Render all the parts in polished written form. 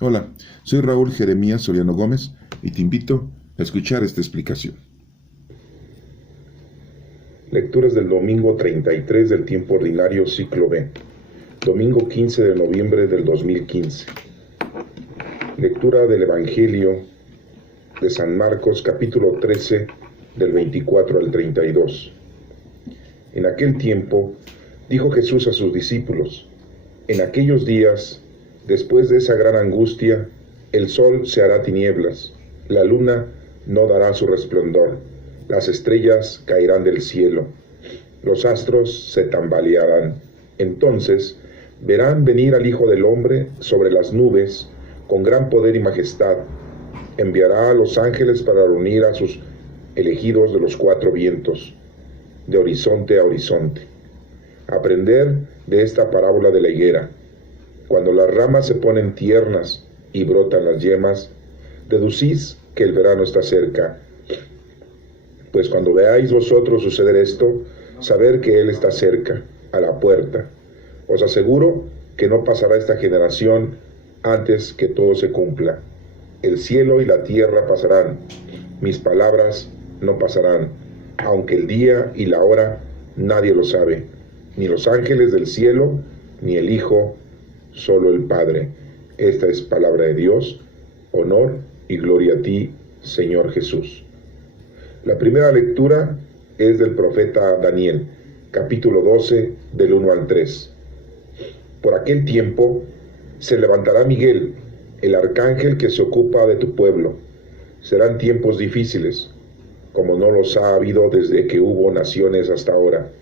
Hola, soy Raúl Jeremías Soriano Gómez y te invito a escuchar esta explicación. Lecturas del domingo 33 del tiempo ordinario ciclo B, domingo 15 de noviembre del 2015. Lectura del Evangelio de San Marcos, capítulo 13, del 24 al 32. En aquel tiempo dijo Jesús a sus discípulos: en aquellos días, después de esa gran angustia, el sol se hará tinieblas, la luna no dará su resplandor, las estrellas caerán del cielo, los astros se tambalearán. Entonces verán venir al Hijo del Hombre sobre las nubes con gran poder y majestad. Enviará a los ángeles para reunir a sus elegidos de los cuatro vientos, de horizonte a horizonte. Aprender de esta parábola de la higuera. Cuando las ramas se ponen tiernas y brotan las yemas, deducís que el verano está cerca. Pues cuando veáis vosotros suceder esto, saber que Él está cerca, a la puerta. Os aseguro que no pasará esta generación antes que todo se cumpla. El cielo y la tierra pasarán, mis palabras no pasarán, aunque el día y la hora nadie lo sabe, ni los ángeles del cielo, ni el Hijo, solo el Padre. Esta es palabra de Dios. Honor y gloria a ti, Señor Jesús. La primera lectura es del profeta Daniel, capítulo 12, del 1 al 3. Por aquel tiempo se levantará Miguel, el arcángel que se ocupa de tu pueblo. Serán tiempos difíciles, como no los ha habido desde que hubo naciones hasta ahora.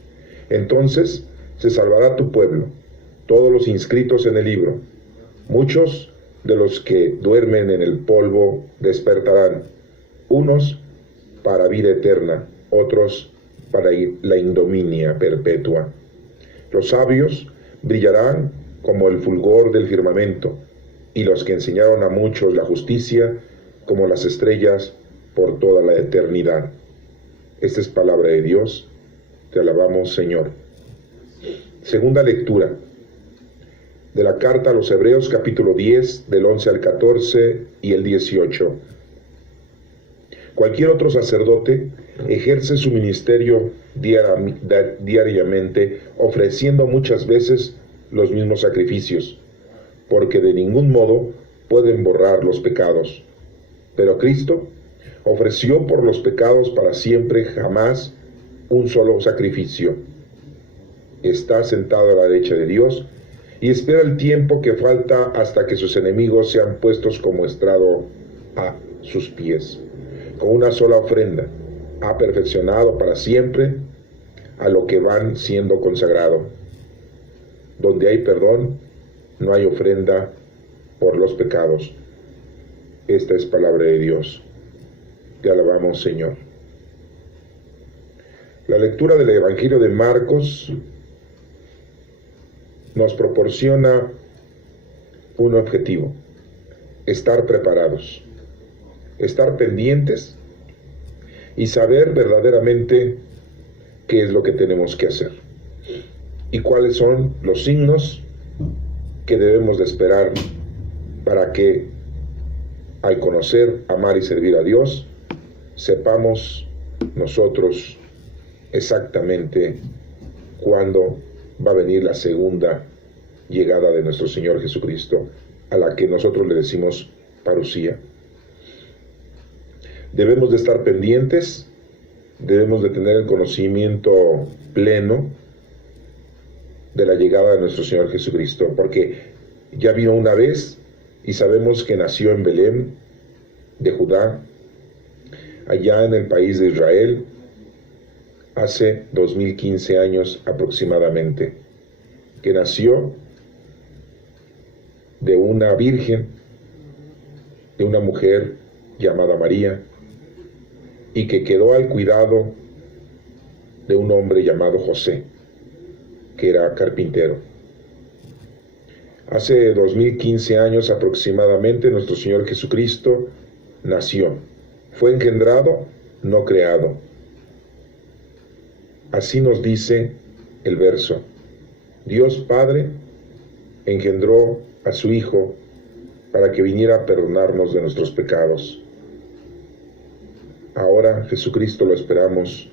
Entonces se salvará tu pueblo, todos los inscritos en el libro. Muchos de los que duermen en el polvo despertarán, unos para vida eterna, otros para la ignominia perpetua. Los sabios brillarán como el fulgor del firmamento, y los que enseñaron a muchos la justicia como las estrellas por toda la eternidad. Esta es palabra de Dios. Te alabamos, Señor. Segunda lectura de la carta a los Hebreos, capítulo 10, del 11 al 14 y el 18. Cualquier otro sacerdote ejerce su ministerio diariamente, ofreciendo muchas veces los mismos sacrificios, porque de ningún modo pueden borrar los pecados. Pero Cristo ofreció por los pecados para siempre jamás un solo sacrificio. Está sentado a la derecha de Dios y espera el tiempo que falta hasta que sus enemigos sean puestos como estrado a sus pies. Con una sola ofrenda ha perfeccionado para siempre a lo que van siendo consagrado. Donde hay perdón, no hay ofrenda por los pecados. Esta es palabra de Dios. Te alabamos, Señor. La lectura del Evangelio de Marcos nos proporciona un objetivo: estar preparados, estar pendientes y saber verdaderamente qué es lo que tenemos que hacer y cuáles son los signos que debemos de esperar para que, al conocer, amar y servir a Dios, sepamos nosotros exactamente cuándo va a venir la segunda llegada de nuestro Señor Jesucristo, a la que nosotros le decimos parusía. Debemos de estar pendientes, debemos de tener el conocimiento pleno de la llegada de nuestro Señor Jesucristo, porque ya vino una vez y sabemos que nació en Belén de Judá, allá en el país de Israel, hace 2015 años aproximadamente, que nació de una virgen, de una mujer llamada María, y que quedó al cuidado de un hombre llamado José, que era carpintero. Hace 2015 años aproximadamente nuestro Señor Jesucristo nació. Fue engendrado, no creado. Así nos dice el verso. Dios Padre engendró a su Hijo para que viniera a perdonarnos de nuestros pecados. Ahora Jesucristo lo esperamos,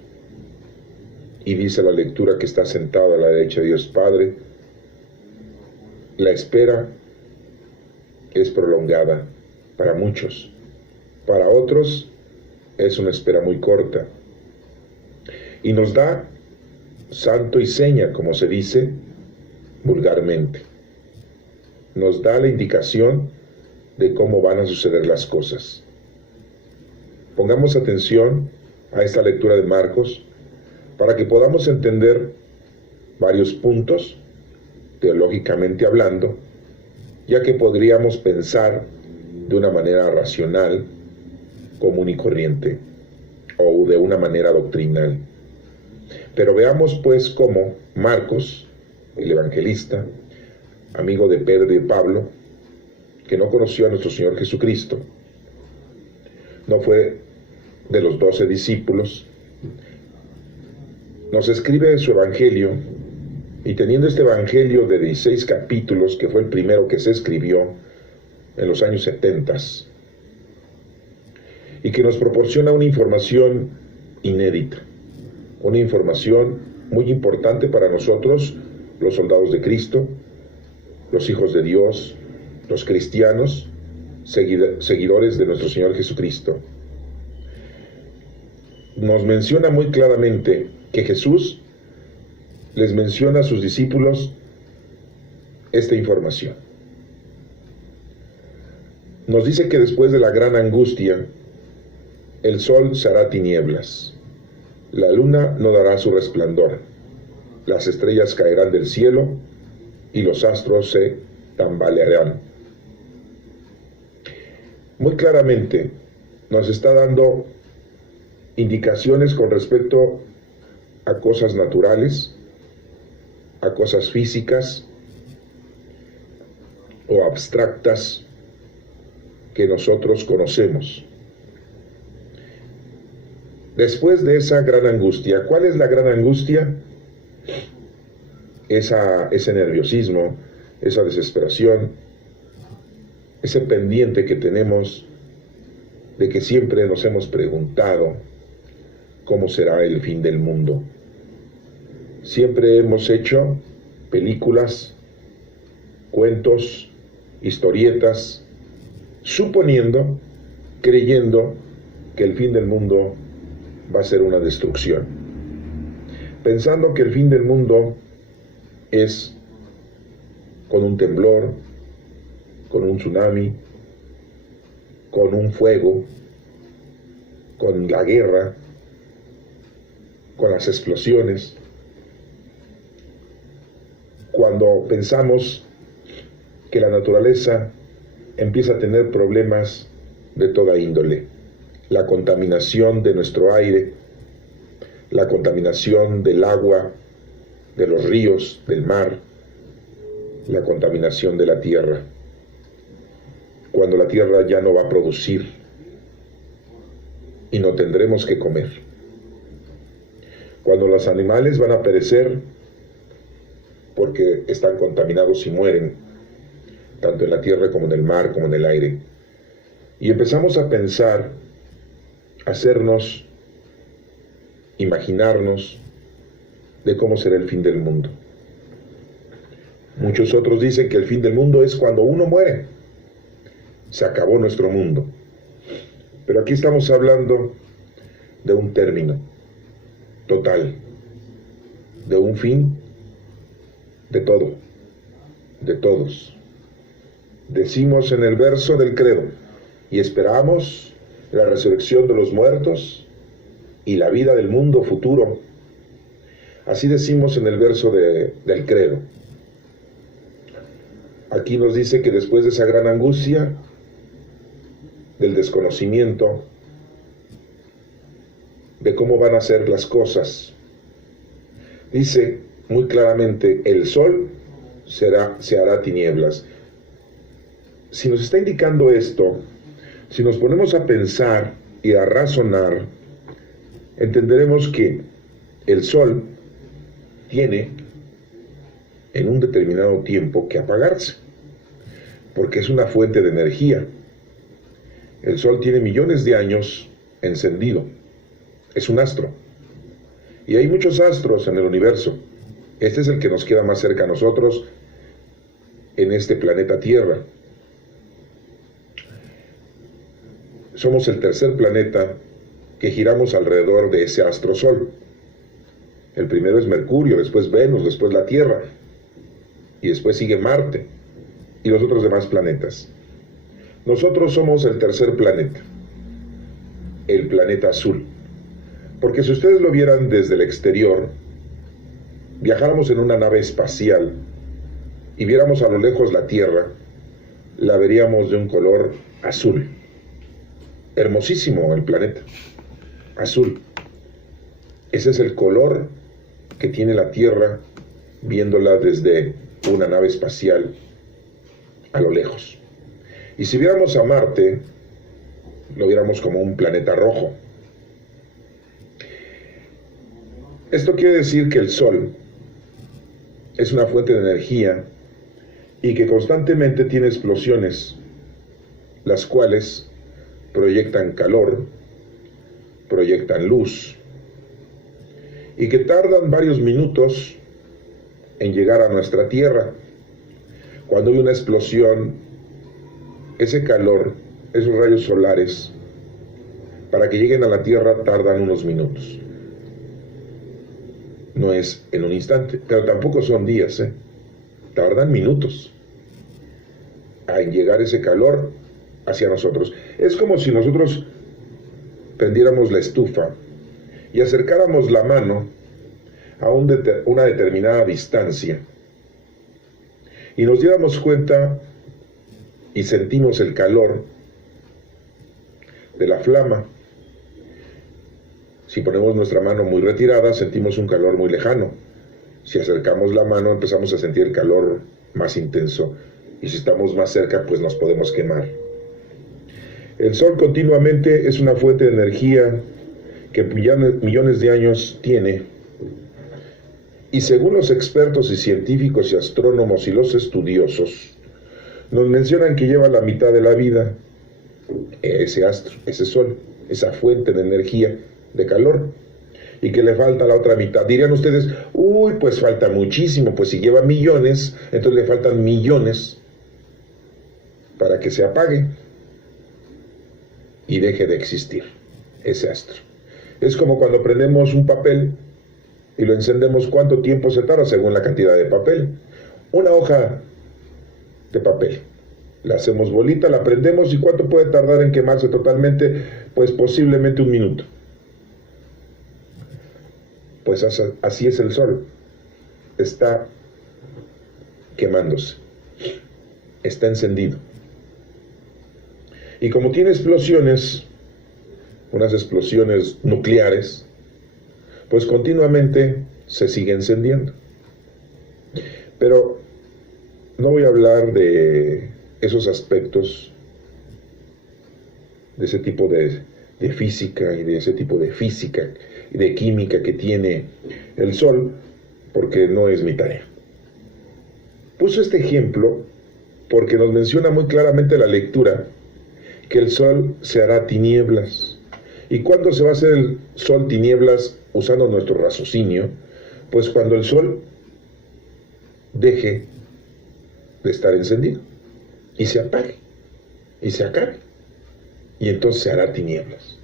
y dice la lectura que está sentado a la derecha de Dios Padre. La espera es prolongada para muchos, para otros es una espera muy corta, y nos da santo y seña, como se dice vulgarmente. Nos da la indicación de cómo van a suceder las cosas. Pongamos atención a esta lectura de Marcos para que podamos entender varios puntos, teológicamente hablando, ya que podríamos pensar de una manera racional, común y corriente, o de una manera doctrinal. Pero veamos pues cómo Marcos, el evangelista, amigo de Pedro y de Pablo, que no conoció a nuestro Señor Jesucristo, no fue de los 12 discípulos, nos escribe su evangelio, y teniendo este evangelio de 16 capítulos, que fue el primero que se escribió en los años 70, y que nos proporciona una información inédita, una información muy importante para nosotros, los soldados de Cristo, los hijos de Dios, los cristianos, seguidores de nuestro Señor Jesucristo. Nos menciona muy claramente que Jesús les menciona a sus discípulos esta información. Nos dice que después de la gran angustia, el sol se hará tinieblas, la luna no dará su resplandor, las estrellas caerán del cielo y los astros se tambalearán. Muy claramente nos está dando indicaciones con respecto a cosas naturales, a cosas físicas o abstractas que nosotros conocemos. Después de esa gran angustia, ¿cuál es la gran angustia? Ese nerviosismo, esa desesperación, ese pendiente que tenemos de que siempre nos hemos preguntado cómo será el fin del mundo. Siempre hemos hecho películas, cuentos, historietas, suponiendo, creyendo que el fin del mundo va a ser una destrucción. Pensando que el fin del mundo es con un temblor, con un tsunami, con un fuego, con la guerra, con las explosiones. Cuando pensamos que la naturaleza empieza a tener problemas de toda índole, la contaminación de nuestro aire, la contaminación del agua, de los ríos, del mar, la contaminación de la tierra, cuando la tierra ya no va a producir y no tendremos que comer, cuando los animales van a perecer porque están contaminados y mueren, tanto en la tierra como en el mar, como en el aire. Y empezamos a pensar, a hacernos, imaginarnos de cómo será el fin del mundo. Muchos otros dicen que el fin del mundo es cuando uno muere. Se acabó nuestro mundo. Pero aquí estamos hablando de un término total, de un fin de todo, de todos. Decimos en el verso del credo, y esperamos la resurrección de los muertos y la vida del mundo futuro. Así decimos en el verso del credo. Aquí nos dice que después de esa gran angustia, del desconocimiento, de cómo van a ser las cosas, dice muy claramente, el sol se hará tinieblas. Si nos está indicando esto, si nos ponemos a pensar y a razonar, entenderemos que el sol tiene en un determinado tiempo que apagarse. porque es una fuente de energía. El Sol tiene millones de años encendido. Es un astro. Y hay muchos astros en el universo. Este es el que nos queda más cerca a nosotros en este planeta Tierra. Somos el tercer planeta que giramos alrededor de ese astro Sol. El primero es Mercurio, después Venus, después la Tierra, y después sigue Marte y los otros demás planetas. Nosotros somos el tercer planeta, el planeta azul. Porque si ustedes lo vieran desde el exterior, viajáramos en una nave espacial y viéramos a lo lejos la Tierra, la veríamos de un color azul. Hermosísimo el planeta, azul. Ese es el color que tiene la Tierra viéndola desde una nave espacial a lo lejos. Y si viéramos a Marte, lo viéramos como un planeta rojo. Esto quiere decir que el Sol es una fuente de energía y que constantemente tiene explosiones, las cuales proyectan calor, proyectan luz, y que tardan varios minutos en llegar a nuestra Tierra. Cuando hay una explosión, ese calor, esos rayos solares, para que lleguen a la Tierra tardan unos minutos. No es en un instante, pero tampoco son días, tardan minutos en llegar ese calor hacia nosotros. Es como si nosotros prendiéramos la estufa y acercáramos la mano a una determinada distancia y nos diéramos cuenta y sentimos el calor de la flama. Si ponemos nuestra mano muy retirada, sentimos un calor muy lejano. Si acercamos la mano, empezamos a sentir el calor más intenso. Y si estamos más cerca, pues nos podemos quemar. El Sol continuamente es una fuente de energía que millones de años tiene. Y según los expertos y científicos y astrónomos y los estudiosos, nos mencionan que lleva la mitad de la vida ese astro, ese Sol, esa fuente de energía, de calor, y que le falta la otra mitad. Dirían ustedes, uy, pues falta muchísimo, pues si lleva millones, entonces le faltan millones para que se apague y deje de existir ese astro. Es como cuando prendemos un papel y lo encendemos, ¿cuánto tiempo se tarda según la cantidad de papel? Una hoja de papel, la hacemos bolita, la prendemos, ¿y cuánto puede tardar en quemarse totalmente? Pues posiblemente un minuto. Pues así es el Sol, está quemándose, está encendido. Y como tiene explosiones, unas explosiones nucleares, pues continuamente se sigue encendiendo. Pero no voy a hablar de esos aspectos, de ese tipo de física y de ese tipo de física y de química que tiene el Sol, porque no es mi tarea. Puso este ejemplo porque nos menciona muy claramente la lectura que el Sol se hará tinieblas. ¿Y cuándo se va a hacer el Sol tinieblas usando nuestro raciocinio? Pues cuando el Sol deje de estar encendido y se apague y se acabe, y entonces se hará tinieblas.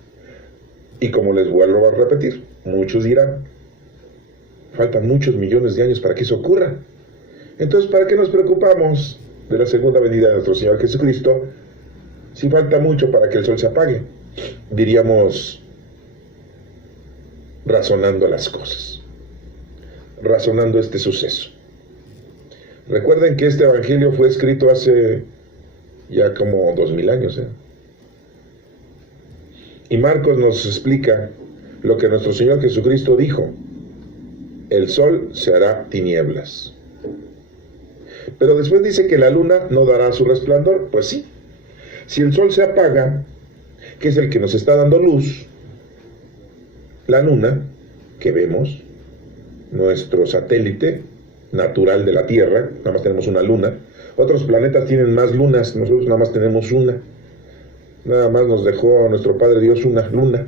Y como les vuelvo a repetir, muchos dirán, faltan muchos millones de años para que eso ocurra. Entonces, ¿para qué nos preocupamos de la segunda venida de nuestro Señor Jesucristo si falta mucho para que el Sol se apague? Diríamos, razonando las cosas, razonando este suceso. Recuerden que este evangelio fue escrito hace ya como 2000 años, Y Marcos nos explica lo que nuestro Señor Jesucristo dijo: el Sol se hará tinieblas. Pero después dice que la luna no dará su resplandor. Pues sí, si el Sol se apaga, que es el que nos está dando luz, la luna, que vemos, nuestro satélite natural de la Tierra, nada más tenemos una luna, Otros planetas tienen más lunas, nosotros nada más tenemos una. Nada más nos dejó a nuestro Padre Dios una luna.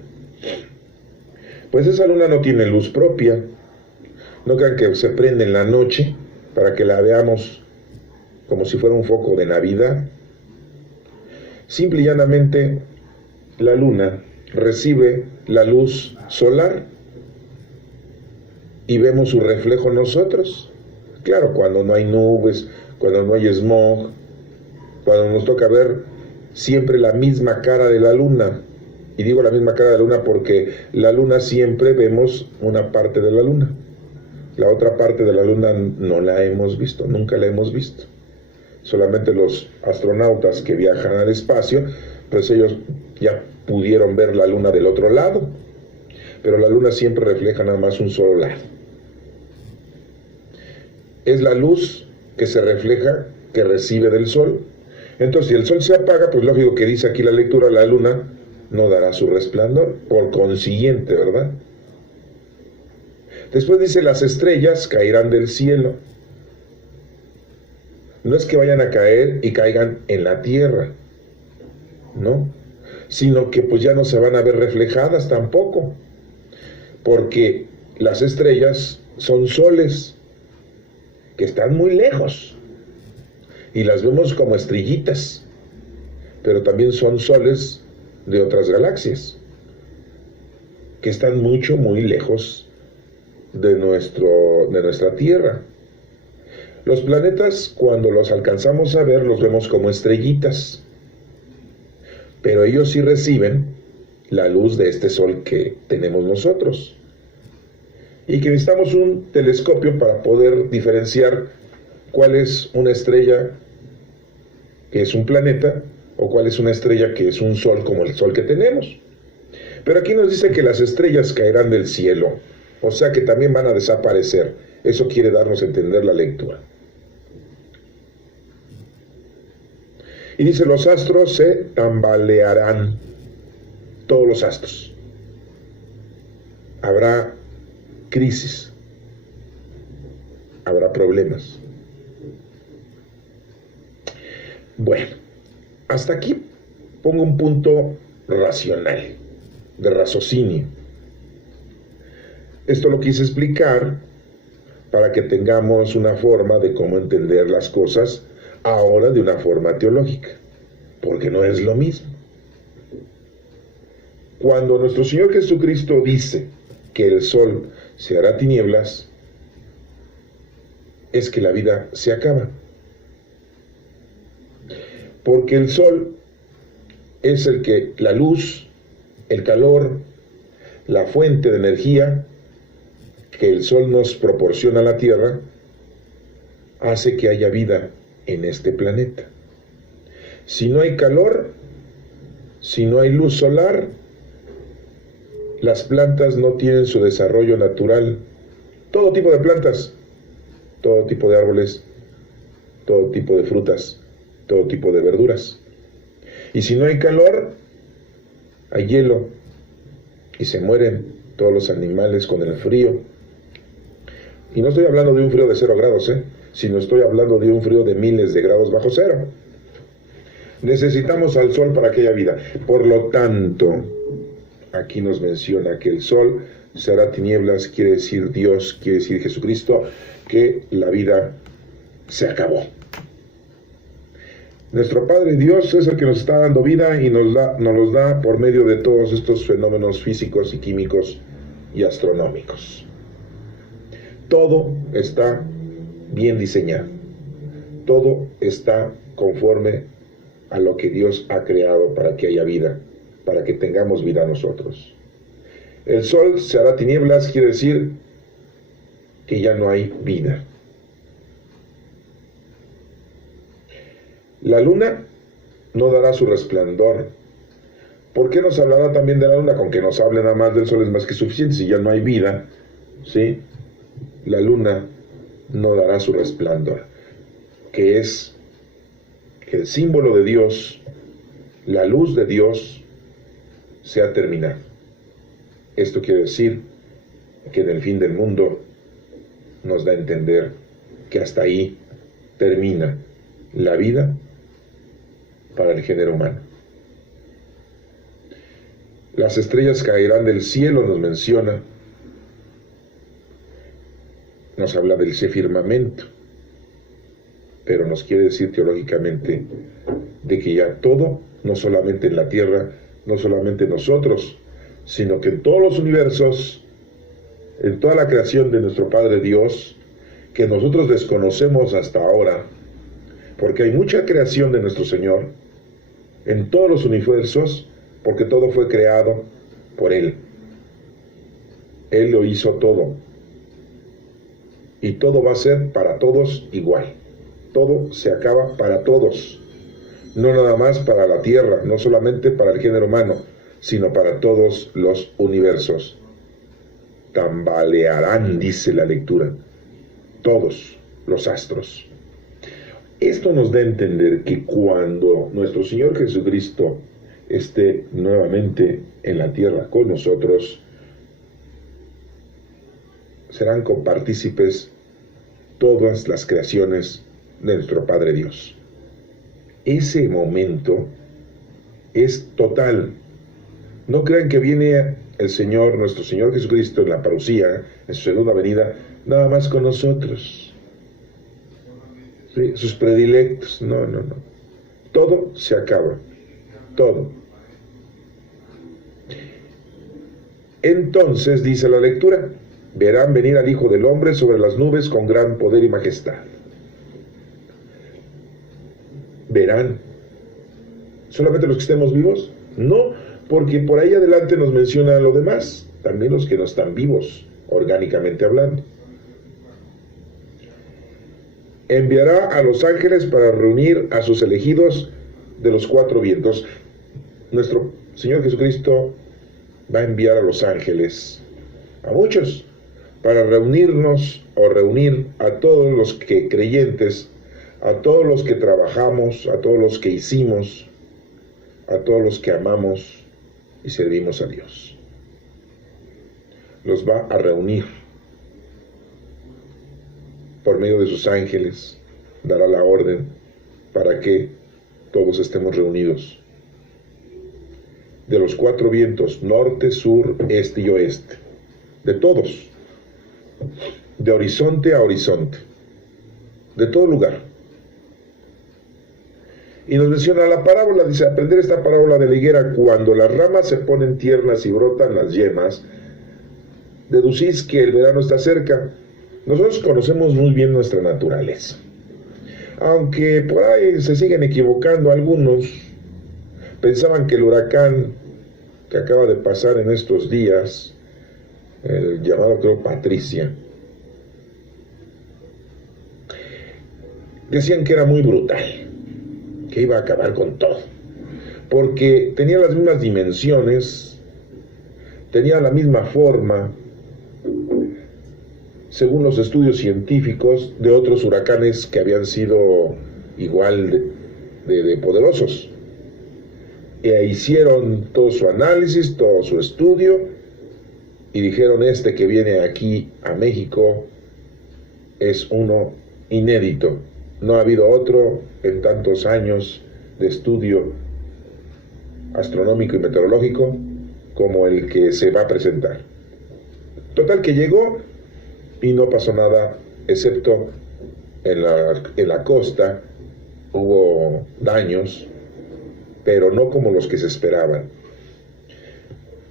Pues esa luna no tiene luz propia. No crean que se prende en la noche para que la veamos como si fuera un foco de Navidad. Simple y llanamente, la luna recibe la luz solar y vemos su reflejo nosotros. Claro, cuando no hay nubes, cuando no hay smog, cuando nos toca ver siempre la misma cara de la luna. Y digo la misma cara de la luna porque la luna siempre vemos una parte de la luna. La otra parte de la luna no la hemos visto, nunca la hemos visto. Solamente los astronautas que viajan al espacio, pues ellos ya pudieron ver la luna del otro lado. Pero la luna siempre refleja nada más un solo lado. Es la luz que se refleja, que recibe del sol. Entonces, si el sol se apaga, pues lógico que dice aquí la lectura, la luna no dará su resplandor, por consiguiente, ¿verdad? Después dice, las estrellas caerán del cielo. No es que vayan a caer y caigan en la tierra, ¿no? Sino que pues ya no se van a ver reflejadas tampoco, porque las estrellas son soles que están muy lejos y las vemos como estrellitas, pero también son soles de otras galaxias que están muy lejos de nuestra Tierra. Los planetas, cuando los alcanzamos a ver, los vemos como estrellitas, pero ellos sí reciben la luz de este sol que tenemos nosotros, y que necesitamos un telescopio para poder diferenciar cuál es una estrella que es un planeta o cuál es una estrella que es un sol como el sol que tenemos. Pero aquí nos dice que las estrellas caerán del cielo, o sea que también van a desaparecer. Eso quiere darnos a entender la lectura. Y dice, los astros se tambalearán, todos los astros. Habrá crisis, habrá problemas. Bueno, hasta aquí pongo un punto racional, de raciocinio. Esto lo quise explicar para que tengamos una forma de cómo entender las cosas ahora de una forma teológica, porque no es lo mismo. Cuando nuestro Señor Jesucristo dice que el sol se hará tinieblas, es que la vida se acaba. Porque el sol es la luz, el calor, la fuente de energía que el sol nos proporciona a la Tierra, hace que haya vida en este planeta. Si no hay calor, si no hay luz solar, las plantas no tienen su desarrollo natural. Todo tipo de plantas, todo tipo de árboles, todo tipo de frutas, todo tipo de verduras. Y si no hay calor, hay hielo y se mueren todos los animales con el frío. Y no estoy hablando de un frío de 0 grados, sino estoy hablando de un frío de miles de grados bajo cero. Necesitamos al sol para que haya vida. Por lo tanto, aquí nos menciona que el sol se hará tinieblas, quiere decir Dios, quiere decir Jesucristo, que la vida se acabó. Nuestro Padre Dios es el que nos está dando vida y nos los da por medio de todos estos fenómenos físicos y químicos y astronómicos. Todo está bien diseñado. Todo está conforme a lo que Dios ha creado para que haya vida, para que tengamos vida nosotros. El sol se hará tinieblas, quiere decir que ya no hay vida. La luna no dará su resplandor. ¿Por qué nos hablará también de la luna? Con que nos hable nada más del sol es más que suficiente. Si ya no hay vida, ¿sí? La luna no dará su resplandor, que es que el símbolo de Dios, la luz de Dios, se ha terminado. Esto quiere decir que en el fin del mundo nos da a entender que hasta ahí termina la vida para el género humano. Las estrellas caerán del cielo, nos menciona, nos habla del firmamento, pero nos quiere decir teológicamente de que ya todo, no solamente en la tierra, no solamente nosotros, sino que en todos los universos, en toda la creación de nuestro Padre Dios, que nosotros desconocemos hasta ahora, porque hay mucha creación de nuestro Señor, en todos los universos, porque todo fue creado por Él. Él lo hizo todo. Y todo va a ser para todos igual. Todo se acaba para todos. No nada más para la tierra, no solamente para el género humano, sino para todos los universos. Tambalearán, dice la lectura, todos los astros. Esto nos da a entender que cuando nuestro Señor Jesucristo esté nuevamente en la tierra con nosotros, serán copartícipes todas las creaciones de nuestro Padre Dios. Ese momento es total. No crean que viene el Señor, nuestro Señor Jesucristo, en la parucía, en su segunda venida, nada más con nosotros. ¿Sí? Sus predilectos, no. Todo se acaba, todo. Entonces, dice la lectura, verán venir al Hijo del Hombre sobre las nubes con gran poder y majestad. Verán. ¿Solamente los que estemos vivos? No, porque por ahí adelante nos menciona lo demás, también los que no están vivos, orgánicamente hablando. Enviará a los ángeles para reunir a sus elegidos de los cuatro vientos. Nuestro Señor Jesucristo va a enviar a los ángeles, a muchos, para reunirnos o reunir a todos los que creyentes, a todos los que trabajamos, a todos los que hicimos, a todos los que amamos y servimos a Dios. Los va a reunir por medio de sus ángeles, dará la orden para que todos estemos reunidos. De los cuatro vientos, norte, sur, este y oeste, de todos, de horizonte a horizonte, de todo lugar. Y nos menciona la parábola, dice, aprender esta parábola de la higuera: cuando las ramas se ponen tiernas y brotan las yemas, deducís que el verano está cerca. Nosotros conocemos muy bien nuestra naturaleza, aunque por ahí se siguen equivocando algunos. Pensaban que el huracán que acaba de pasar en estos días, el llamado, creo, Patricia, decían que era muy brutal, que iba a acabar con todo, porque tenía las mismas dimensiones, tenía la misma forma, según los estudios científicos, de otros huracanes que habían sido igual de poderosos. E hicieron todo su análisis, todo su estudio, y dijeron: este que viene aquí a México es uno inédito. No ha habido otro en tantos años de estudio astronómico y meteorológico como el que se va a presentar. Total que llegó y no pasó nada, excepto en la costa hubo daños, pero no como los que se esperaban.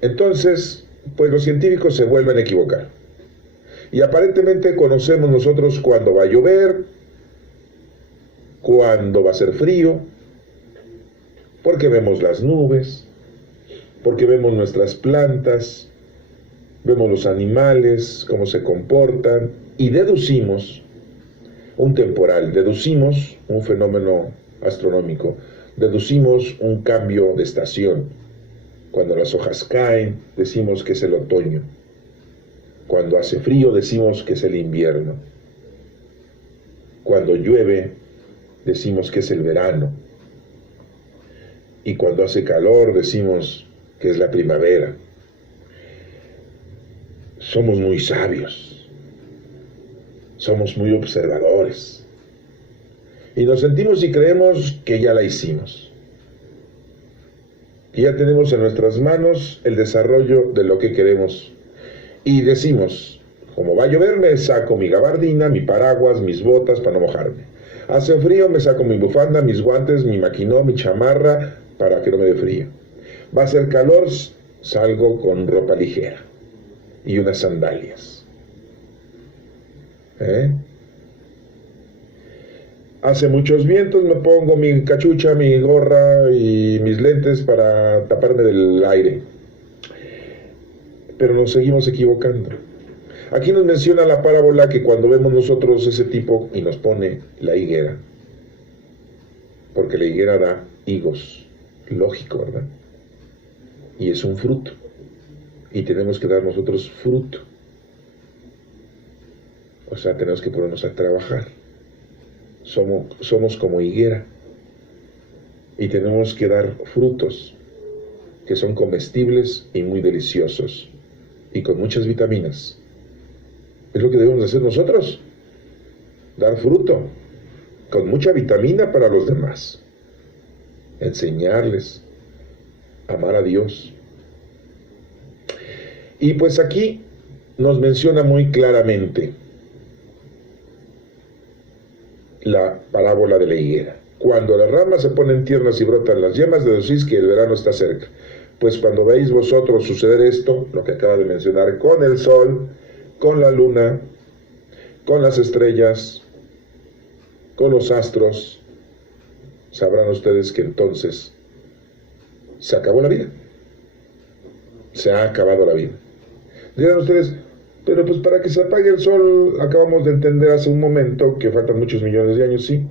Entonces, pues los científicos se vuelven a equivocar. Y aparentemente conocemos nosotros cuándo va a llover, cuándo va a ser frío, porque vemos las nubes, porque vemos nuestras plantas, vemos los animales, cómo se comportan, y deducimos un temporal, deducimos un fenómeno astronómico, deducimos un cambio de estación. Cuando las hojas caen, decimos que es el otoño. Cuando hace frío, decimos que es el invierno. Cuando llueve, decimos que es el verano. Y cuando hace calor, decimos que es la primavera. Somos muy sabios, somos muy observadores. Y nos sentimos y creemos que ya la hicimos. Que ya tenemos en nuestras manos el desarrollo de lo que queremos. Y decimos, como va a llover, me saco mi gabardina, mi paraguas, mis botas para no mojarme. Hace frío, me saco mi bufanda, mis guantes, mi maquinón, mi chamarra, para que no me dé frío. Va a hacer calor, salgo con ropa ligera y unas sandalias. Hace muchos vientos, me pongo mi cachucha, mi gorra y mis lentes para taparme del aire. Pero nos seguimos equivocando. Aquí nos menciona la parábola que cuando vemos nosotros ese tipo y nos pone la higuera, porque la higuera da higos, lógico, ¿verdad? Y es un fruto, y tenemos que dar nosotros fruto. O sea, tenemos que ponernos a trabajar. Somos como higuera, y tenemos que dar frutos que son comestibles y muy deliciosos, y con muchas vitaminas. Es lo que debemos hacer nosotros, dar fruto, con mucha vitamina para los demás, enseñarles, amar a Dios. Y pues aquí nos menciona muy claramente la parábola de la higuera. Cuando las ramas se ponen tiernas y brotan las yemas, deducís que el verano está cerca. Pues cuando veis vosotros suceder esto, lo que acaba de mencionar, con el sol, con la luna, con las estrellas, con los astros, sabrán ustedes que entonces se acabó la vida. Se ha acabado la vida. Dirán ustedes, pero pues para que se apague el sol, acabamos de entender hace un momento que faltan muchos millones de años, sí.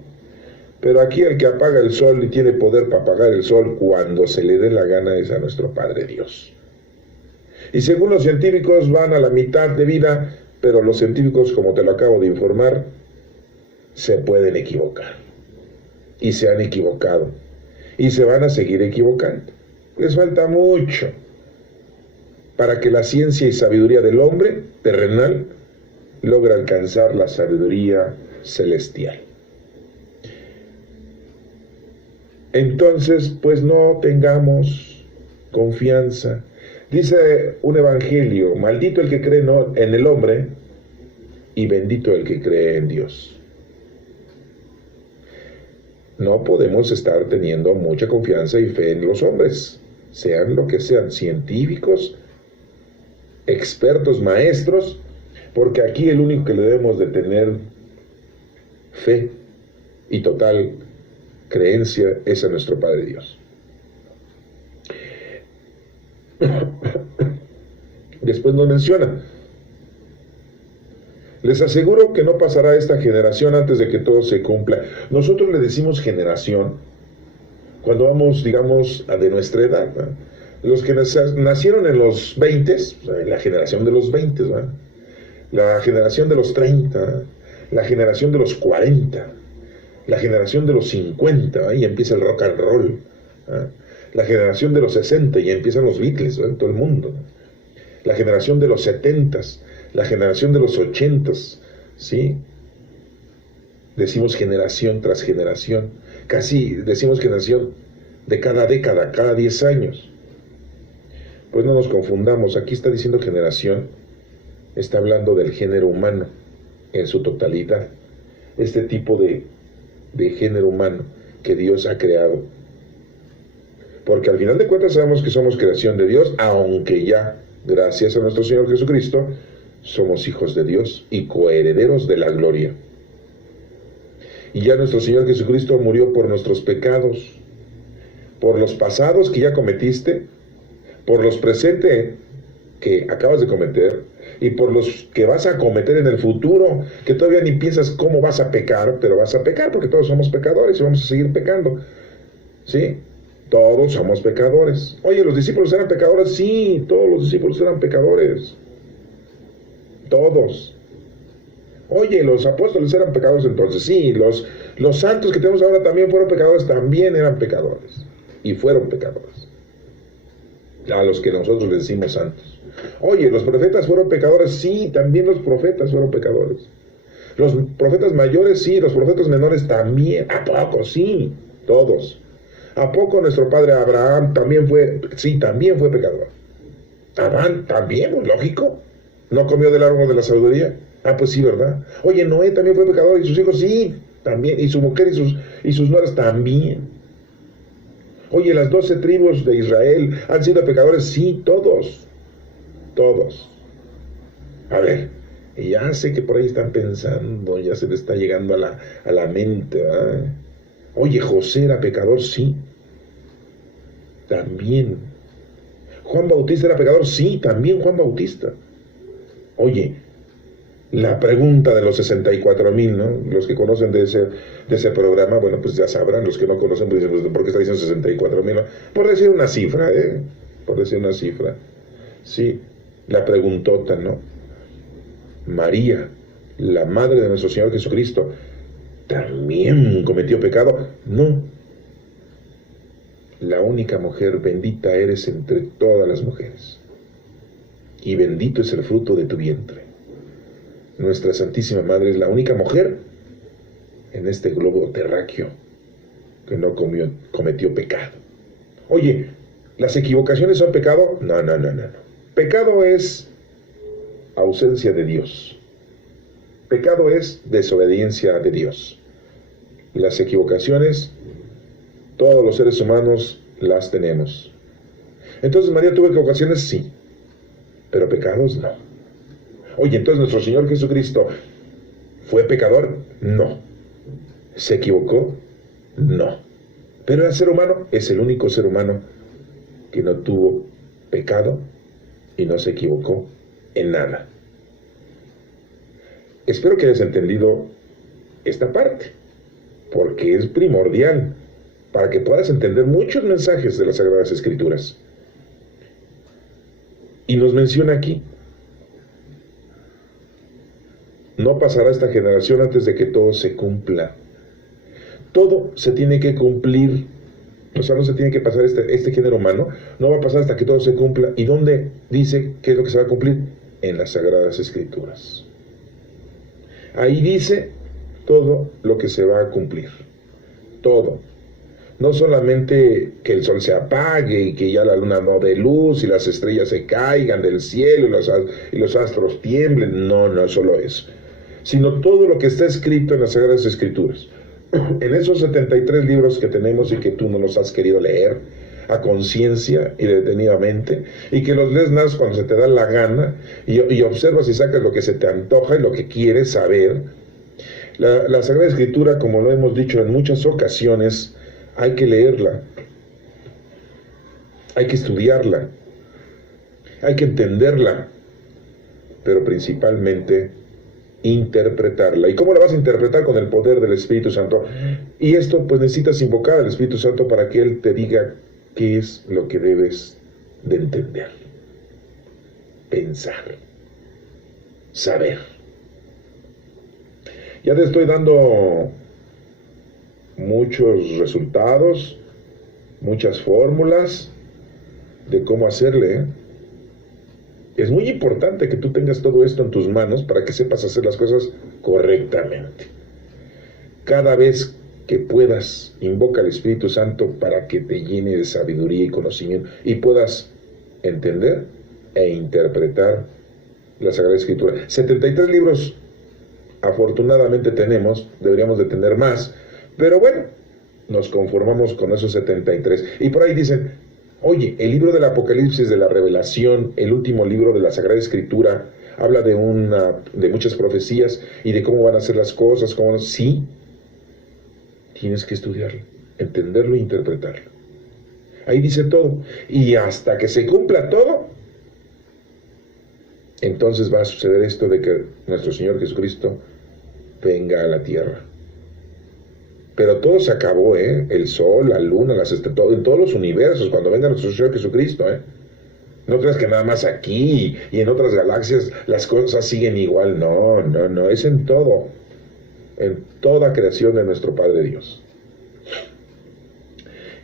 Pero aquí el que apaga el sol y tiene poder para apagar el sol cuando se le dé la gana es a nuestro Padre Dios. Y según los científicos van a la mitad de vida, pero los científicos, como te lo acabo de informar, se pueden equivocar. Y se han equivocado. Y se van a seguir equivocando. Les falta mucho para que la ciencia y sabiduría del hombre terrenal logre alcanzar la sabiduría celestial. Entonces, pues no tengamos confianza. Dice un evangelio, maldito el que cree en el hombre y bendito el que cree en Dios. No podemos estar teniendo mucha confianza y fe en los hombres, sean lo que sean, científicos, expertos, maestros, porque aquí el único que le debemos de tener fe y total creencia es a nuestro Padre Dios. Después nos menciona, les aseguro que no pasará esta generación antes de que todo se cumpla. Nosotros le decimos generación cuando vamos, digamos, de nuestra edad, ¿no? Los que nacieron en los 20, la generación de los 20, ¿no? La generación de los 30, la generación de los 40, la generación de los 50, y empieza el rock and roll, la generación de los 60, y empiezan los Beatles, en todo el mundo, la generación de los 70, la generación de los 80, ¿sí? Decimos generación tras generación, casi decimos generación de cada década, cada 10 años. Pues no nos confundamos, aquí está diciendo generación, está hablando del género humano en su totalidad, este tipo de género humano que Dios ha creado. Porque al final de cuentas sabemos que somos creación de Dios, aunque ya, gracias a nuestro Señor Jesucristo, somos hijos de Dios y coherederos de la gloria. Y ya nuestro Señor Jesucristo murió por nuestros pecados, por los pasados que ya cometiste, por los presentes que acabas de cometer y por los que vas a cometer en el futuro, que todavía ni piensas cómo vas a pecar, pero vas a pecar porque todos somos pecadores y vamos a seguir pecando, ¿sí? Todos somos pecadores. Oye, ¿los discípulos eran pecadores? Sí, todos los discípulos eran pecadores. Todos. Oye, ¿los apóstoles eran pecadores entonces? Sí, los santos que tenemos ahora también fueron pecadores, también eran pecadores. Y fueron pecadores. A los que nosotros les decimos santos. Oye, ¿los profetas fueron pecadores? Sí, también los profetas fueron pecadores. Los profetas mayores sí, los profetas menores también. ¿A poco? Sí, todos. ¿A poco nuestro padre Abraham también fue? Sí, también fue pecador. Abraham también, pues, lógico. ¿No comió del árbol de la sabiduría? Ah, pues sí, ¿verdad? Oye, Noé también fue pecador y sus hijos sí, también. Y su mujer y sus nueras también. Oye, las 12 tribus de Israel han sido pecadores, sí, todos. Todos. A ver, ya sé que por ahí están pensando, ya se le está llegando a la mente, ¿verdad? Oye, José era pecador, sí. También. Juan Bautista era pecador, sí, también Juan Bautista. Oye, la pregunta de los 64,000, ¿no? Los que conocen de ese programa, bueno, pues ya sabrán. Los que no conocen, pues dicen, ¿por qué está diciendo 64,000? ¿No? Por decir una cifra, ¿eh? Por decir una cifra. Sí, la preguntota, ¿no? María, la madre de nuestro Señor Jesucristo, ¿también cometió pecado? No. La única mujer, bendita eres entre todas las mujeres, y bendito es el fruto de tu vientre. Nuestra Santísima Madre es la única mujer en este globo terráqueo que no cometió pecado. Oye, ¿las equivocaciones son pecado? No, no, no, no, no. Pecado es ausencia de Dios. Pecado es desobediencia de Dios. Las equivocaciones, todos los seres humanos las tenemos. Entonces, ¿María tuvo equivocaciones? Sí. Pero pecados no. Oye, entonces nuestro Señor Jesucristo ¿fue pecador? No. ¿Se equivocó? No. Pero era ser humano, es el único ser humano que no tuvo pecado y no se equivocó en nada. Espero que hayas entendido esta parte, porque es primordial para que puedas entender muchos mensajes de las Sagradas Escrituras. Y nos menciona aquí: no pasará esta generación antes de que todo se cumpla. Todo se tiene que cumplir. O sea, no se tiene que pasar este género humano. No va a pasar hasta que todo se cumpla. ¿Y dónde dice qué es lo que se va a cumplir? En las Sagradas Escrituras. Ahí dice todo lo que se va a cumplir. Todo. No solamente que el sol se apague y que ya la luna no dé luz y las estrellas se caigan del cielo y los astros tiemblen. No, no es solo eso. Sino todo lo que está escrito en las Sagradas Escrituras. En esos 73 libros que tenemos y que tú no los has querido leer a conciencia y detenidamente, y que los lees nada más cuando se te da la gana, y observas y sacas lo que se te antoja y lo que quieres saber. La Sagrada Escritura, como lo hemos dicho en muchas ocasiones, hay que leerla, hay que estudiarla, hay que entenderla, pero principalmente interpretarla. ¿Y cómo la vas a interpretar? Con el poder del Espíritu Santo. Y esto, pues, necesitas invocar al Espíritu Santo para que Él te diga qué es lo que debes de entender, pensar, saber. Ya te estoy dando muchos resultados, muchas fórmulas de cómo hacerle, ¿eh? Es muy importante que tú tengas todo esto en tus manos para que sepas hacer las cosas correctamente. Cada vez que puedas, invoca al Espíritu Santo para que te llene de sabiduría y conocimiento y puedas entender e interpretar la Sagrada Escritura. 73 libros afortunadamente tenemos, deberíamos de tener más, pero bueno, nos conformamos con esos 73. Y por ahí dicen: oye, el libro del Apocalipsis, de la Revelación, el último libro de la Sagrada Escritura, habla de muchas profecías y de cómo van a ser las cosas, cómo no. Sí, tienes que estudiarlo, entenderlo e interpretarlo. Ahí dice todo. Y hasta que se cumpla todo, entonces va a suceder esto de que nuestro Señor Jesucristo venga a la tierra. Pero todo se acabó, ¿eh? El sol, la luna, las estrellas, en todos los universos, cuando venga nuestro Señor Jesucristo, ¿eh? No creas que nada más aquí y en otras galaxias las cosas siguen igual. No, no, no, es en todo. En toda creación de nuestro Padre Dios.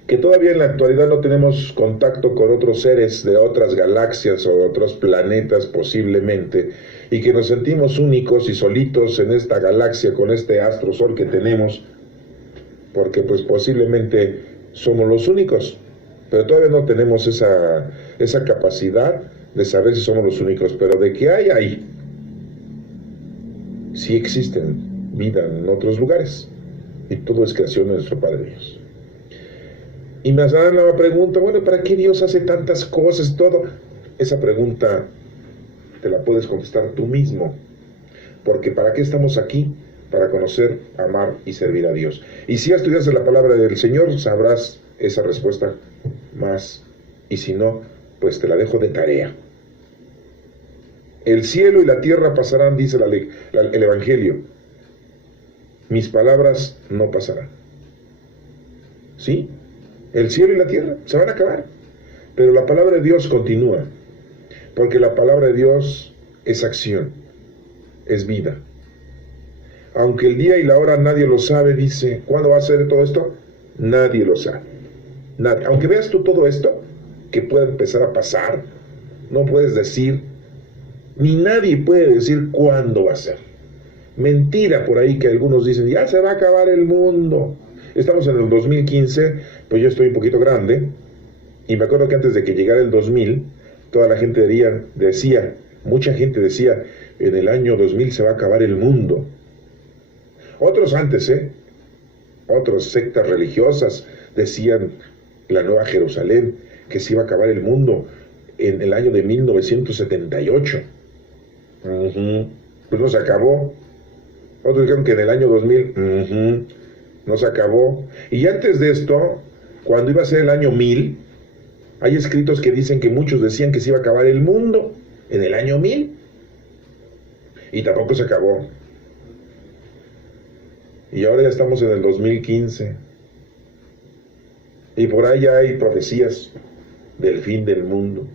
que todavía en la actualidad no tenemos contacto con otros seres de otras galaxias o otros planetas posiblemente, y que nos sentimos únicos y solitos en esta galaxia con este astro sol que tenemos, porque pues posiblemente somos los únicos, pero todavía no tenemos esa capacidad de saber si somos los únicos, pero de que hay ahí, sí existen vida en otros lugares, y todo es creación de nuestro Padre Dios. Y me hacen la pregunta, bueno, ¿para qué Dios hace tantas cosas, todo? Esa pregunta te la puedes contestar tú mismo, porque ¿para qué estamos aquí? Para conocer, amar y servir a Dios. Y si estudias la palabra del Señor, sabrás esa respuesta más, y si no, pues te la dejo de tarea. El cielo y la tierra pasarán, dice el Evangelio. Mis palabras no pasarán. ¿Sí? El cielo y la tierra se van a acabar, pero la palabra de Dios continúa, porque la palabra de Dios es acción, es vida. Aunque el día y la hora nadie lo sabe, dice, ¿cuándo va a ser todo esto? Nadie lo sabe. Nadie. Aunque veas tú todo esto que puede empezar a pasar, no puedes decir, ni nadie puede decir cuándo va a ser. Mentira por ahí que algunos dicen, ya se va a acabar el mundo. Estamos en el 2015, pues yo estoy un poquito grande, y me acuerdo que antes de que llegara el 2000, toda la gente decía, mucha gente decía, en el año 2000 se va a acabar el mundo. Otros antes, otras sectas religiosas decían, la Nueva Jerusalén, que se iba a acabar el mundo en el año de 1978. Pues no se acabó. Otros dijeron que en el año 2000, no se acabó. Y antes de esto, cuando iba a ser el año 1000, hay escritos que dicen que muchos decían que se iba a acabar el mundo en el año 1000. Y tampoco se acabó. Y ahora ya estamos en el 2015. Y por ahí ya hay profecías del fin del mundo.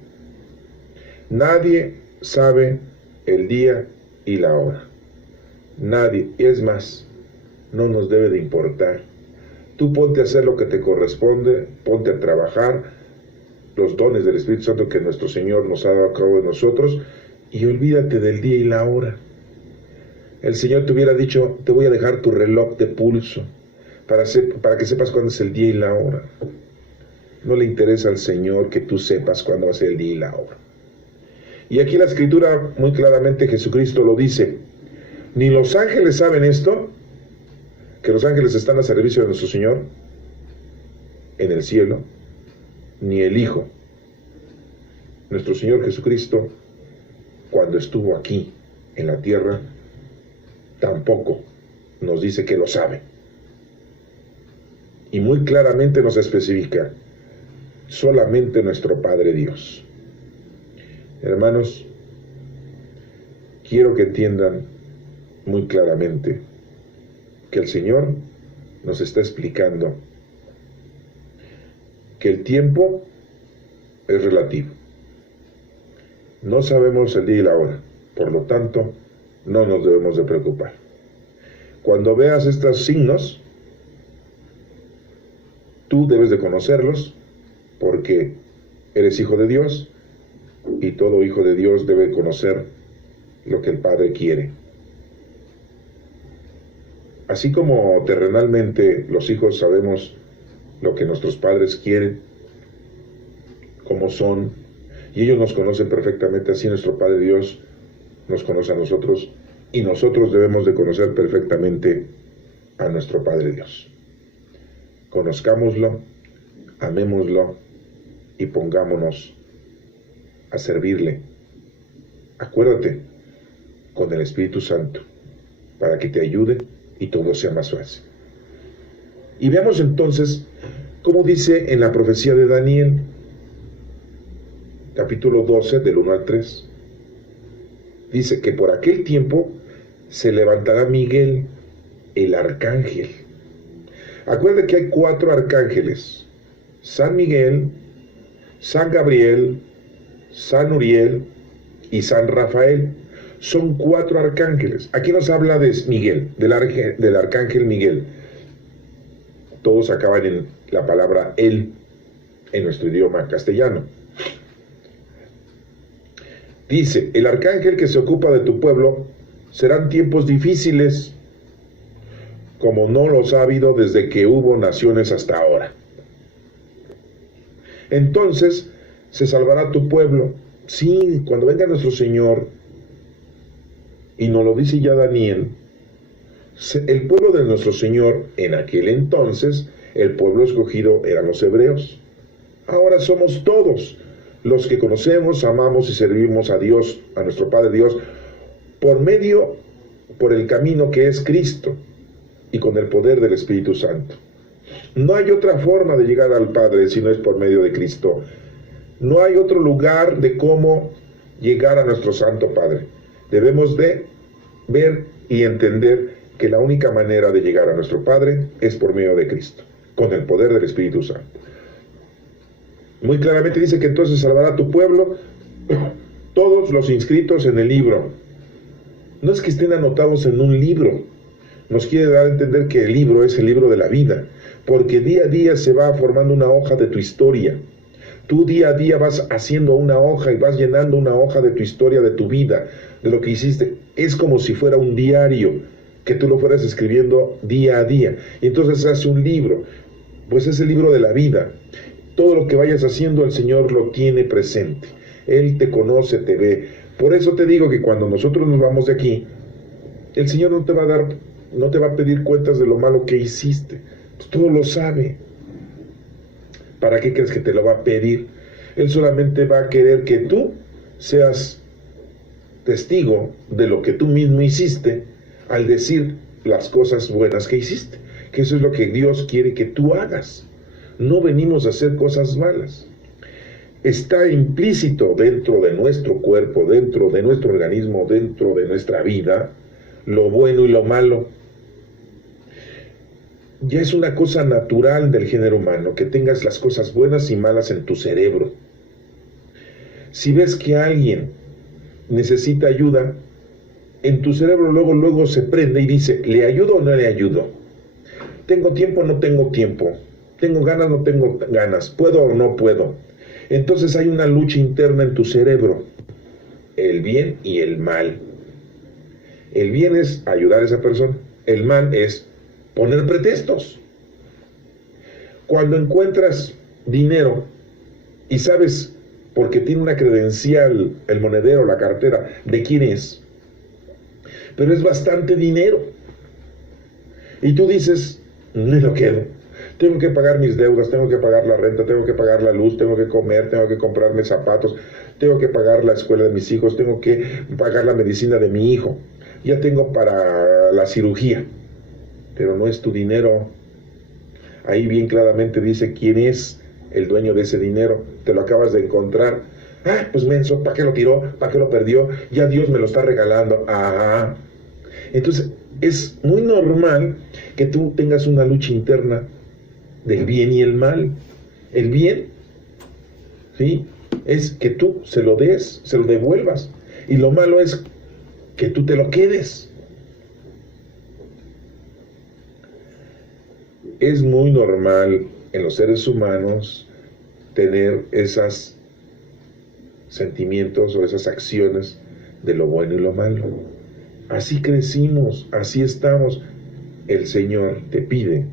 Nadie sabe el día y la hora. Nadie. Es más, no nos debe de importar. Tú ponte a hacer lo que te corresponde, ponte a trabajar los dones del Espíritu Santo que nuestro Señor nos ha dado a cabo de nosotros, y olvídate del día y la hora. El Señor te hubiera dicho, te voy a dejar tu reloj de pulso para que sepas cuándo es el día y la hora. No le interesa al Señor que tú sepas cuándo va a ser el día y la hora. Y aquí la Escritura muy claramente Jesucristo lo dice. Ni los ángeles saben esto, que los ángeles están a servicio de nuestro Señor en el cielo, ni el Hijo. Nuestro Señor Jesucristo, cuando estuvo aquí en la tierra, tampoco nos dice que lo sabe. Y muy claramente nos especifica, solamente nuestro Padre Dios. Hermanos, quiero que entiendan muy claramente que el Señor nos está explicando que el tiempo es relativo. No sabemos el día y la hora, por lo tanto, no nos debemos de preocupar. Cuando veas estos signos, tú debes de conocerlos, porque eres hijo de Dios, y todo hijo de Dios debe conocer lo que el Padre quiere. Así como terrenalmente los hijos sabemos lo que nuestros padres quieren, cómo son, y ellos nos conocen perfectamente, así nuestro Padre Dios nos conoce a nosotros, y nosotros debemos de conocer perfectamente a nuestro Padre Dios. Conozcámoslo, amémoslo y pongámonos a servirle. Acuérdate, con el Espíritu Santo, para que te ayude y todo sea más fácil. Y veamos entonces cómo dice en la profecía de Daniel, capítulo 12, del 1 al 3. Dice que por aquel tiempo se levantará Miguel, el arcángel. Acuérdate que hay 4 arcángeles: San Miguel, San Gabriel, San Uriel y San Rafael. Son 4 arcángeles. Aquí nos habla de Miguel, del arcángel Miguel. Todos acaban la palabra Él en nuestro idioma castellano. Dice, el arcángel que se ocupa de tu pueblo, serán tiempos difíciles, como no los ha habido desde que hubo naciones hasta ahora. Entonces se salvará tu pueblo. Sí, cuando venga nuestro Señor, y nos lo dice ya Daniel, el pueblo de nuestro Señor, en aquel entonces, el pueblo escogido eran los hebreos. Ahora somos todos los que conocemos, amamos y servimos a Dios, a nuestro Padre Dios, por el camino que es Cristo y con el poder del Espíritu Santo. No hay otra forma de llegar al Padre si no es por medio de Cristo. No hay otro lugar de cómo llegar a nuestro Santo Padre. Debemos de ver y entender que la única manera de llegar a nuestro Padre es por medio de Cristo, con el poder del Espíritu Santo. Muy claramente dice que entonces salvará a tu pueblo todos los inscritos en el libro. No es que estén anotados en un libro. Nos quiere dar a entender que el libro es el libro de la vida, porque día a día se va formando una hoja de tu historia. Tú día a día vas haciendo una hoja y vas llenando una hoja de tu historia, de tu vida, de lo que hiciste. Es como si fuera un diario, que tú lo fueras escribiendo día a día. Y entonces hace un libro, pues es el libro de la vida. Todo lo que vayas haciendo, el Señor lo tiene presente. Él te conoce, te ve. Por eso te digo que cuando nosotros nos vamos de aquí, el Señor no te va a pedir cuentas de lo malo que hiciste. Pues todo lo sabe. ¿Para qué crees que te lo va a pedir? Él solamente va a querer que tú seas testigo de lo que tú mismo hiciste al decir las cosas buenas que hiciste. Que eso es lo que Dios quiere que tú hagas. No venimos a hacer cosas malas. Está implícito dentro de nuestro cuerpo, dentro de nuestro organismo, dentro de nuestra vida, lo bueno y lo malo. Ya es una cosa natural del género humano que tengas las cosas buenas y malas en tu cerebro. Si ves que alguien necesita ayuda, en tu cerebro luego se prende y dice, ¿le ayudo o no le ayudo? ¿Tengo tiempo o no tengo tiempo? ¿Tengo ganas o no tengo ganas? ¿Puedo o no puedo? Entonces hay una lucha interna en tu cerebro, el bien y el mal. El bien es ayudar a esa persona, el mal es poner pretextos. Cuando encuentras dinero y sabes, porque tiene una credencial, el monedero, la cartera, de quién es, pero es bastante dinero, y tú dices, me lo quedo. Tengo que pagar mis deudas, tengo que pagar la renta, tengo que pagar la luz, tengo que comer, tengo que comprarme zapatos, tengo que pagar la escuela de mis hijos, tengo que pagar la medicina de mi hijo, ya tengo para la cirugía, pero no es tu dinero. Ahí bien claramente dice quién es el dueño de ese dinero, te lo acabas de encontrar. Ah, pues menso, ¿para qué lo tiró? ¿Para qué lo perdió? Ya Dios me lo está regalando. Ajá. Entonces es muy normal que tú tengas una lucha interna del bien y el mal. El bien, ¿sí?, es que tú se lo des, se lo devuelvas, y lo malo es que tú te lo quedes. Es muy normal en los seres humanos tener esos sentimientos o esas acciones de lo bueno y lo malo. Así crecimos, así estamos. El Señor te pide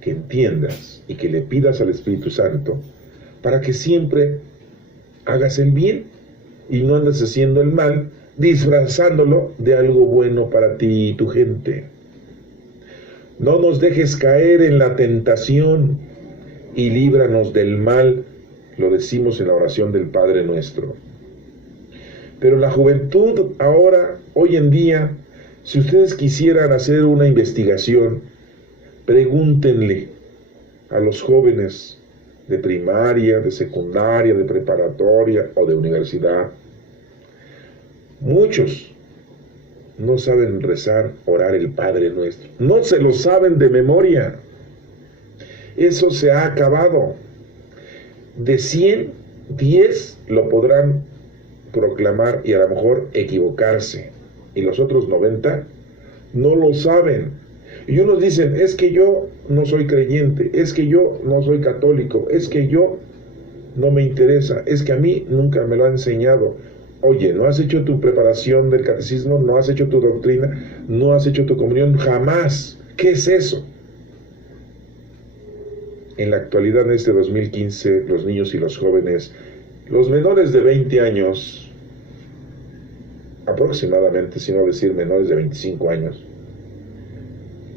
que entiendas y que le pidas al Espíritu Santo para que siempre hagas el bien y no andes haciendo el mal, disfrazándolo de algo bueno para ti y tu gente. No nos dejes caer en la tentación y líbranos del mal, lo decimos en la oración del Padre Nuestro. Pero la juventud ahora, hoy en día, si ustedes quisieran hacer una investigación, pregúntenle a los jóvenes de primaria, de secundaria, de preparatoria o de universidad. Muchos no saben rezar, orar el Padre Nuestro. No se lo saben de memoria. Eso se ha acabado. De 100, 10 lo podrán proclamar y a lo mejor equivocarse. Y los otros 90 no lo saben. Y unos dicen, es que yo no soy creyente, es que yo no soy católico, es que yo no me interesa, es que a mí nunca me lo han enseñado. Oye, ¿no has hecho tu preparación del catecismo? ¿No has hecho tu doctrina? ¿No has hecho tu comunión? Jamás. ¿Qué es eso? En la actualidad, en este 2015, los niños y los jóvenes, los menores de 20 años, aproximadamente, si no decir menores de 25 años,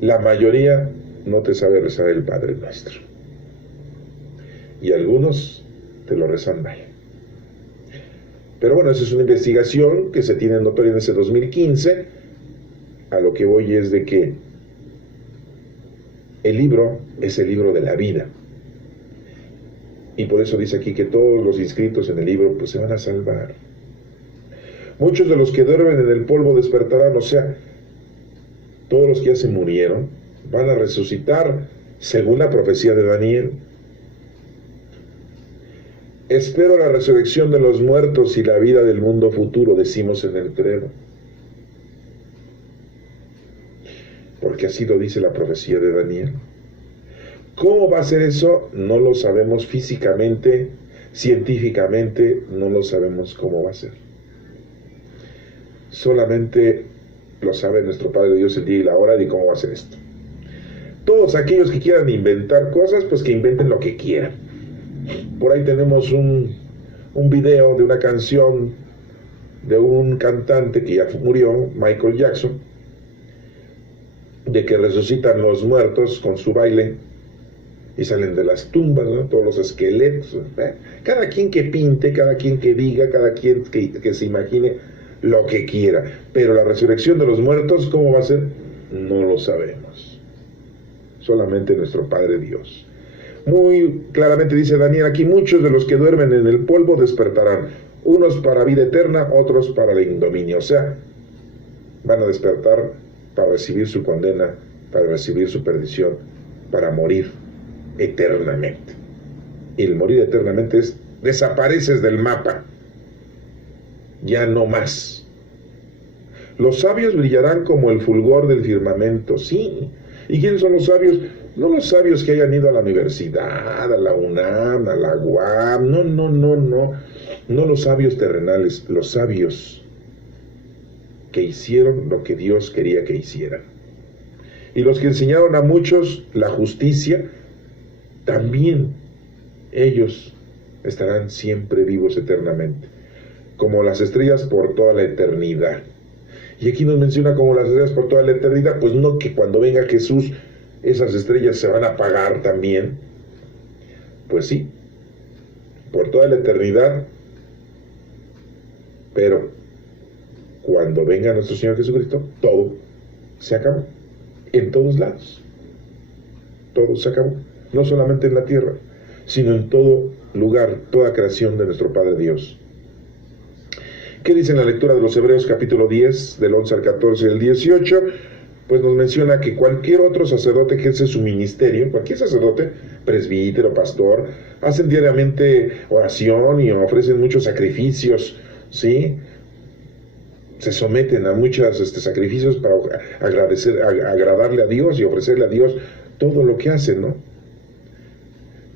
la mayoría no te sabe rezar el Padre Nuestro. Y algunos te lo rezan mal. Pero bueno, esa es una investigación que se tiene notoria en ese 2015. A lo que voy es de que el libro es el libro de la vida. Y por eso dice aquí que todos los inscritos en el libro pues se van a salvar. Muchos de los que duermen en el polvo despertarán, o sea, todos los que ya se murieron van a resucitar según la profecía de Daniel. Espero la resurrección de los muertos y la vida del mundo futuro, decimos en el credo. Porque así lo dice la profecía de Daniel. ¿Cómo va a ser eso? No lo sabemos físicamente, científicamente, no lo sabemos cómo va a ser. Solamente lo sabe nuestro Padre Dios el día y la hora de cómo va a ser esto. Todos aquellos que quieran inventar cosas, pues que inventen lo que quieran. Por ahí tenemos un video de una canción de un cantante que ya murió, Michael Jackson, de que resucitan los muertos con su baile y salen de las tumbas, ¿no? Todos los esqueletos. Cada quien que pinte, cada quien que diga, cada quien que se imagine lo que quiera. Pero la resurrección de los muertos, ¿cómo va a ser? No lo sabemos. Solamente nuestro Padre Dios. Muy claramente dice Daniel aquí, muchos de los que duermen en el polvo despertarán, unos para vida eterna, otros para el indominio. O sea, van a despertar para recibir su condena, para recibir su perdición, para morir eternamente. Y el morir eternamente es, desapareces del mapa, ya no más. Los sabios brillarán como el fulgor del firmamento, sí. ¿Y quiénes son los sabios? No los sabios que hayan ido a la universidad, a la UNAM, a la UAM, no los sabios terrenales, los sabios que hicieron lo que Dios quería que hicieran. Y los que enseñaron a muchos la justicia, también ellos estarán siempre vivos eternamente, como las estrellas por toda la eternidad. Y aquí nos menciona como las estrellas por toda la eternidad, pues no que cuando venga Jesús esas estrellas se van a apagar también. Pues sí, por toda la eternidad, pero cuando venga nuestro Señor Jesucristo, todo se acabó, en todos lados, todo se acabó, no solamente en la tierra, sino en todo lugar, toda creación de nuestro Padre Dios. ¿Qué dice en la lectura de los Hebreos capítulo 10, del 11 al 14 y el 18? Pues nos menciona que cualquier otro sacerdote que ejerce su ministerio, cualquier sacerdote, presbítero, pastor, hacen diariamente oración y ofrecen muchos sacrificios, ¿sí? Se someten a muchos sacrificios para agradarle a Dios y ofrecerle a Dios todo lo que hacen, ¿no?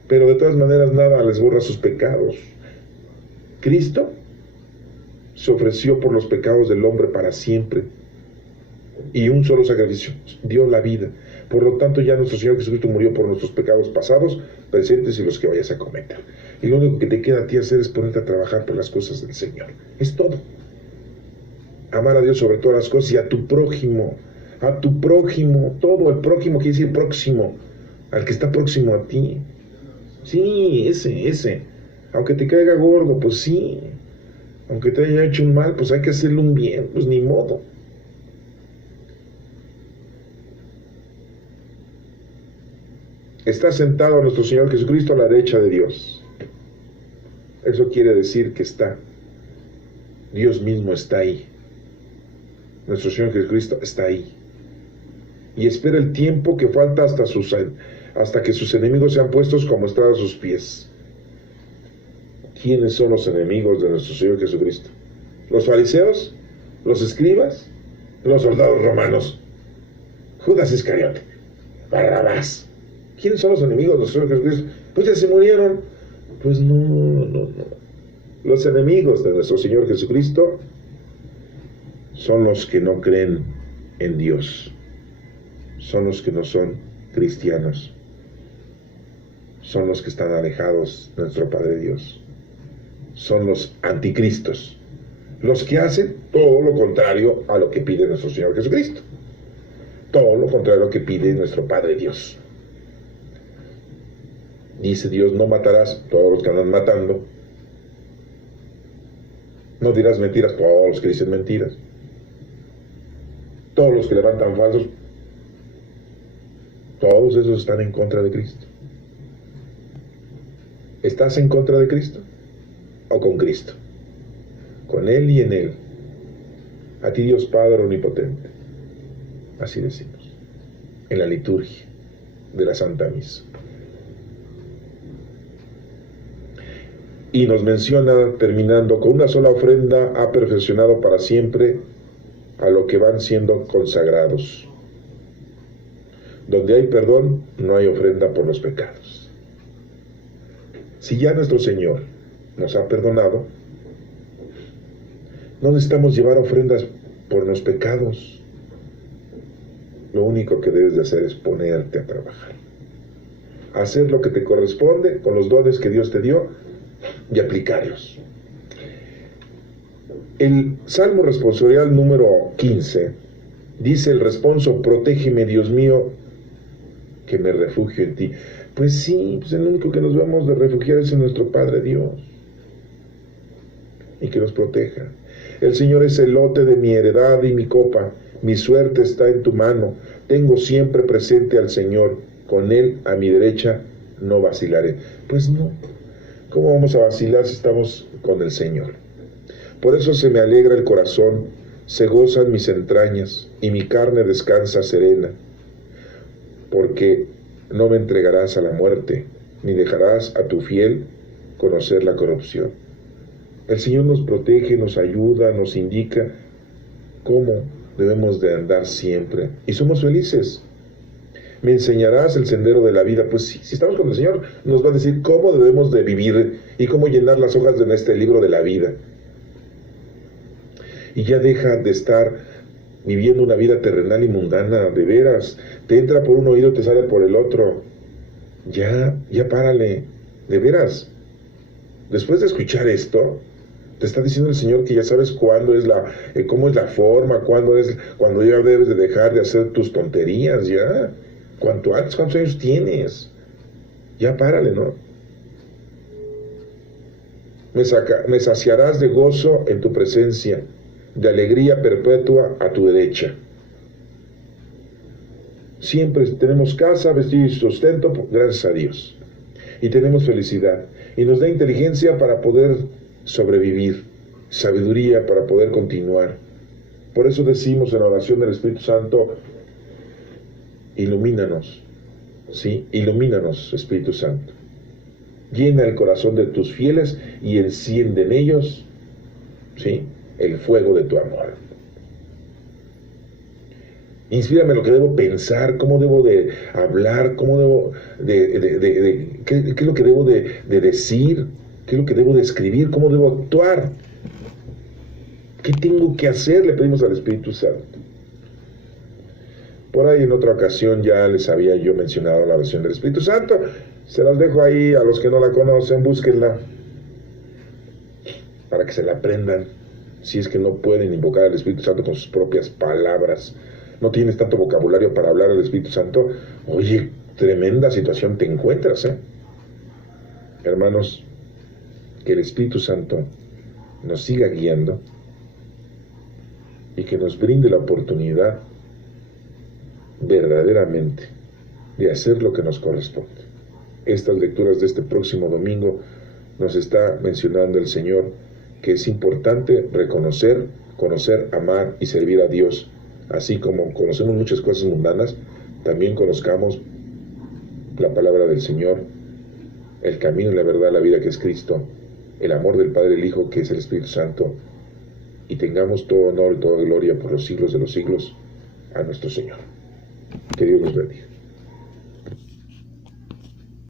Pero de todas maneras nada les borra sus pecados. Cristo se ofreció por los pecados del hombre para siempre. Y un solo sacrificio dio la vida. Por lo tanto, ya nuestro Señor Jesucristo murió por nuestros pecados pasados, presentes y los que vayas a cometer. Y lo único que te queda a ti hacer es ponerte a trabajar por las cosas del Señor. Es todo. Amar a Dios sobre todas las cosas y a tu prójimo. A tu prójimo. Todo el prójimo quiere decir próximo. Al que está próximo a ti. Sí, ese. Aunque te caiga gordo, pues sí. Aunque te haya hecho un mal, pues hay que hacerle un bien. Pues ni modo. Está sentado nuestro Señor Jesucristo a la derecha de Dios. Eso quiere decir que está. Dios mismo está ahí. Nuestro Señor Jesucristo está ahí. Y espera el tiempo que falta hasta que sus enemigos sean puestos como estrado a sus pies. ¿Quiénes son los enemigos de nuestro Señor Jesucristo? ¿Los fariseos? ¿Los escribas? ¿Los soldados romanos? Judas Iscariote. Barrabás. ¿Quiénes son los enemigos de nuestro Señor Jesucristo? Pues ya se murieron. Pues no. Los enemigos de nuestro Señor Jesucristo son los que no creen en Dios. Son los que no son cristianos. Son los que están alejados de nuestro Padre Dios. Son los anticristos. Los que hacen todo lo contrario a lo que pide nuestro Señor Jesucristo. Todo lo contrario a lo que pide nuestro Padre Dios. Dice Dios, no matarás, todos los que andan matando. No dirás mentiras, todos los que dicen mentiras. Todos los que levantan falsos, todos esos están en contra de Cristo. ¿Estás en contra de Cristo? ¿O con Cristo? Con Él y en Él. A ti Dios Padre Omnipotente. Así decimos. En la liturgia de la Santa Misa. Y nos menciona, terminando, con una sola ofrenda ha perfeccionado para siempre a lo que van siendo consagrados. Donde hay perdón, no hay ofrenda por los pecados. Si ya nuestro Señor nos ha perdonado, no necesitamos llevar ofrendas por los pecados. Lo único que debes de hacer es ponerte a trabajar. Hacer lo que te corresponde con los dones que Dios te dio y aplicarlos. El Salmo responsorial número 15 dice el responso: protégeme, Dios mío, que me refugio en ti. Pues sí, pues el único que nos vamos de refugiar es en nuestro Padre Dios, y que nos proteja. El Señor es el lote de mi heredad y mi copa, mi suerte está en tu mano, tengo siempre presente al Señor, con Él a mi derecha no vacilaré. Pues no, ¿cómo vamos a vacilar si estamos con el Señor? Por eso se me alegra el corazón, se gozan mis entrañas, y mi carne descansa serena, porque no me entregarás a la muerte, ni dejarás a tu fiel conocer la corrupción. El Señor nos protege, nos ayuda, nos indica cómo debemos de andar siempre, y somos felices. ¿Me enseñarás el sendero de la vida? Pues sí, si estamos con el Señor, nos va a decir cómo debemos de vivir y cómo llenar las hojas de este libro de la vida. Y ya deja de estar viviendo una vida terrenal y mundana, de veras. Te entra por un oído, te sale por el otro. Ya párale, de veras. Después de escuchar esto, te está diciendo el Señor que ya sabes cuándo es cómo es la forma, cuando ya debes de dejar de hacer tus tonterías, ya. Cuanto antes, ¿cuántos años tienes? Ya párale, ¿no? Me saciarás de gozo en tu presencia, de alegría perpetua a tu derecha. Siempre tenemos casa, vestido y sustento, gracias a Dios. Y tenemos felicidad. Y nos da inteligencia para poder sobrevivir, sabiduría para poder continuar. Por eso decimos en la oración del Espíritu Santo: ilumínanos, ¿sí? Ilumínanos, Espíritu Santo. Llena el corazón de tus fieles y enciende en ellos, ¿sí?, el fuego de tu amor. Inspírame lo que debo pensar, cómo debo de hablar, cómo debo qué es lo que debo de decir, qué es lo que debo de escribir, cómo debo actuar. ¿Qué tengo que hacer? Le pedimos al Espíritu Santo. Por ahí en otra ocasión ya les había yo mencionado la oración del Espíritu Santo. Se las dejo ahí a los que no la conocen, búsquenla para que se la aprendan. Si es que no pueden invocar al Espíritu Santo con sus propias palabras, no tienes tanto vocabulario para hablar al Espíritu Santo, oye, tremenda situación te encuentras, Hermanos, que el Espíritu Santo nos siga guiando y que nos brinde la oportunidad verdaderamente de hacer lo que nos corresponde. Estas lecturas de este próximo domingo nos está mencionando el Señor que es importante reconocer, conocer, amar y servir a Dios. Así como conocemos muchas cosas mundanas, también conozcamos la palabra del Señor, el camino y la verdad, la vida que es Cristo, el amor del Padre, el Hijo que es el Espíritu Santo, y tengamos todo honor y toda gloria por los siglos de los siglos a nuestro Señor. Que Dios nos bendiga.